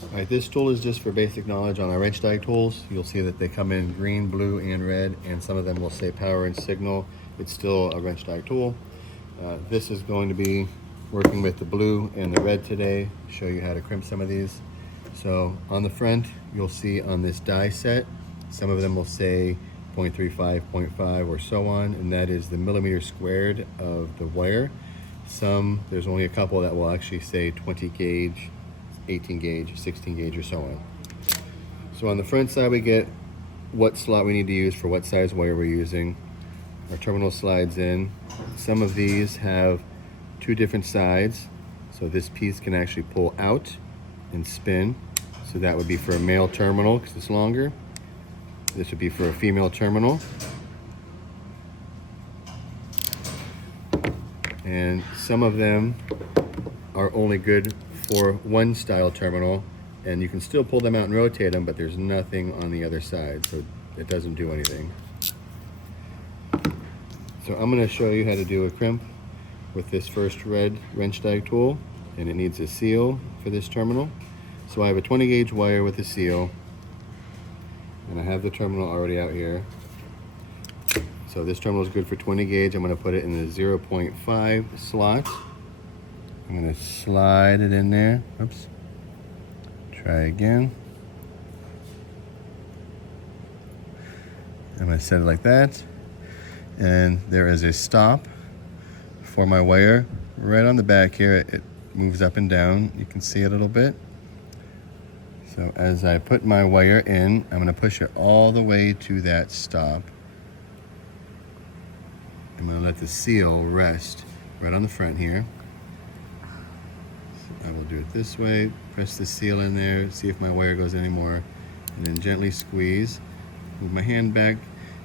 All right, this tool is just for basic knowledge on our Rennsteig tools. You'll see that they come in green, blue, and red, and some of them will say power and signal. It's still a Rennsteig tool. This is going to be working with the blue and the red today, show you how to crimp some of these. So on the front, you'll see on this die set, some of them will say 0.35, 0.5, or so on, and that is the millimeter squared of the wire. There's only a couple that will actually say 20 gauge, 18 gauge, 16 gauge, or so on. So on the front side, we get what slot we need to use for what size wire we're using. Our terminal slides in. Some of these have two different sides, so this piece can actually pull out and spin. So that would be for a male terminal because it's longer. This would be for a female terminal. And some of them are only good for one style terminal, and you can still pull them out and rotate them, but there's nothing on the other side, so it doesn't do anything. So I'm going to show you how to do a crimp with this first red Rennsteig tool, and it needs a seal for this terminal. So I have a 20 gauge wire with a seal, and I have the terminal already out here. So this terminal is good for 20 gauge. I'm going to put it in the 0.5 slot. I'm going to slide it in there. Oops. Try again. I'm going to set it like that. And there is a stop for my wire right on the back here. It moves up and down. You can see it a little bit. So as I put my wire in, I'm going to push it all the way to that stop. I'm going to let the seal rest right on the front here. So I will do it this way, press the seal in there, see if my wire goes anymore, and then gently squeeze. Move my hand back.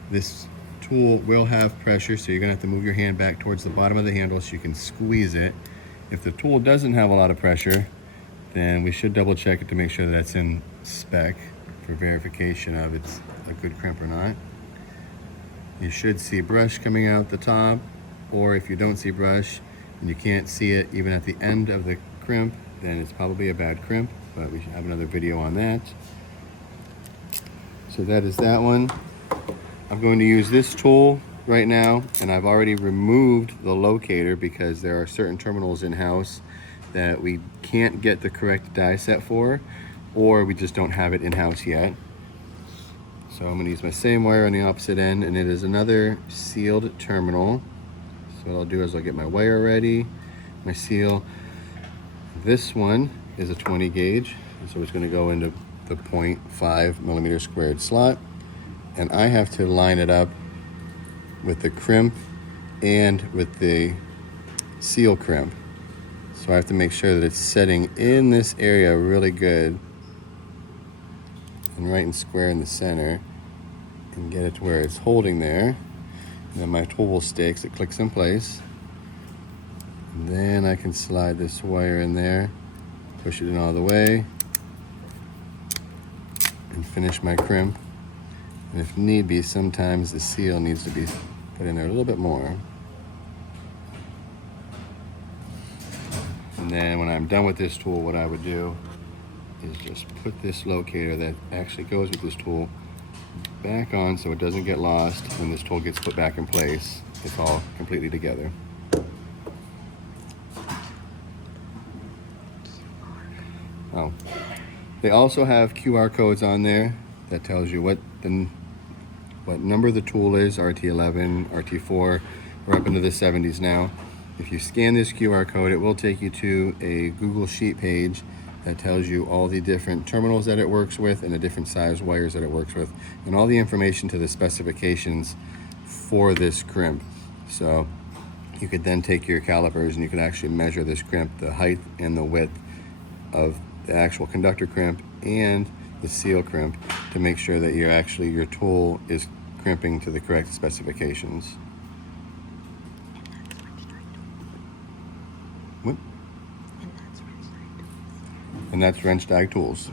This tool will have pressure, so you're going to have to move your hand back towards the bottom of the handle so you can squeeze it. If the tool doesn't have a lot of pressure, then we should double check it to make sure that it's in spec for verification of it's a good crimp or not. You should see brush coming out the top, or if you don't see brush and you can't see it even at the end of the crimp, then it's probably a bad crimp, but we should have another video on that. So that is that one. I'm going to use this tool right now, and I've already removed the locator because there are certain terminals in-house that we can't get the correct die set for, or we just don't have it in-house yet. So I'm going to use my same wire on the opposite end, and it is another sealed terminal. So what I'll do is I'll get my wire ready, my seal. This one is a 20 gauge, so it's going to go into the 0.5 millimeter squared slot, and I have to line it up with the crimp and with the seal crimp. So I have to make sure that it's setting in this area really good and right and square in the center, and get it to where it's holding there. And then my tool will stay because it clicks in place. And then I can slide this wire in there, push it in all the way, and finish my crimp. And if need be, sometimes the seal needs to be put in there a little bit more. And then when I'm done with this tool, what I would do is just put this locator that actually goes with this tool back on so it doesn't get lost. When this tool gets put back in place, it's all completely together. Oh, they also have QR codes on there that tells you what number the tool is, RT11, RT4, we're up into the 70s now. If you scan this QR code, it will take you to a Google Sheet page that tells you all the different terminals that it works with and the different size wires that it works with, and all the information to the specifications for this crimp. So you could then take your calipers and you could actually measure this crimp, the height and the width of the actual conductor crimp and the seal crimp, to make sure that your tool is crimping to the correct specifications. What? And that's Rennsteig tools.